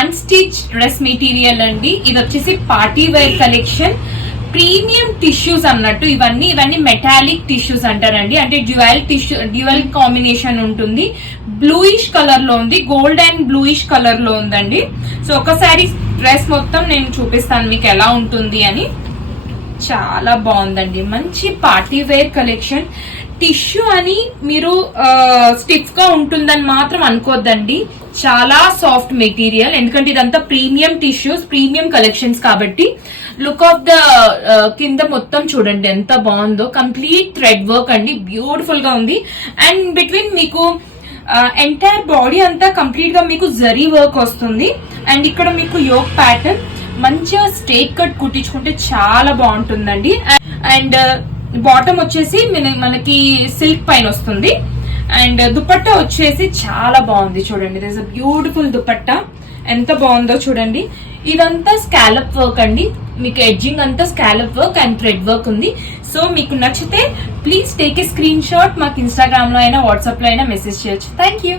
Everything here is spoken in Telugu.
అన్స్టిచ్ డ్రెస్ మెటీరియల్ అండి. ఇది వచ్చేసి party wear collection, premium tissues అన్నట్టు. ఇవన్నీ మెటాలిక్ టిష్యూస్ అంటారండి. అంటే డ్యూయల్ కాంబినేషన్ ఉంటుంది. బ్లూయిష్ కలర్ లో ఉంది, గోల్డ్ అండ్ బ్లూయిష్ కలర్ లో ఉందండి. సో ఒకసారి డ్రెస్ మొత్తం నేను చూపిస్తాను మీకు ఎలా ఉంటుంది అని. చాలా బాగుందండి, మంచి పార్టీ వేర్ కలెక్షన్. టిష్యూ అని మీరు స్టిఫ్ గా ఉంటుందని మాత్రం అనుకోద్దండి, చాలా సాఫ్ట్ మెటీరియల్. ఎందుకంటే ఇదంతా ప్రీమియం టిష్యూస్, ప్రీమియం కలెక్షన్స్ కాబట్టి. లుక్ ఆఫ్ ద కింద మొత్తం చూడండి ఎంత బాగుందో, కంప్లీట్ థ్రెడ్ వర్క్ అండి, బ్యూటిఫుల్ గా ఉంది. అండ్ బిట్వీన్ మీకు ఎంటైర్ బాడీ అంతా కంప్లీట్ గా మీకు జరీ వర్క్ వస్తుంది. అండ్ ఇక్కడ మీకు యోక్ ప్యాటర్న్ మంచిగా స్ట్రైట్ కట్ కుట్టించుకుంటే చాలా బాగుంటుందండి. అండ్ బాటమ్ వచ్చేసి మనకి సిల్క్ పైన వస్తుంది. అండ్ దుపట్టా వచ్చేసి చాలా బాగుంది చూడండి, దిస్ అ బ్యూటిఫుల్ దుపట్టా, ఎంత బాగుందో చూడంండి. ఇదంతా స్కాలప్ వర్క్ అండి, మీకు ఎడ్జింగ్ అంతా scallop work and thread work ఉంది. సో మీకు నచ్చితే please take a screen shot, మాకు ఇన్స్టాగ్రామ్ లో అయినా వాట్సాప్ లో అయినా మెసేజ్ చేయొచ్చు. Thank you.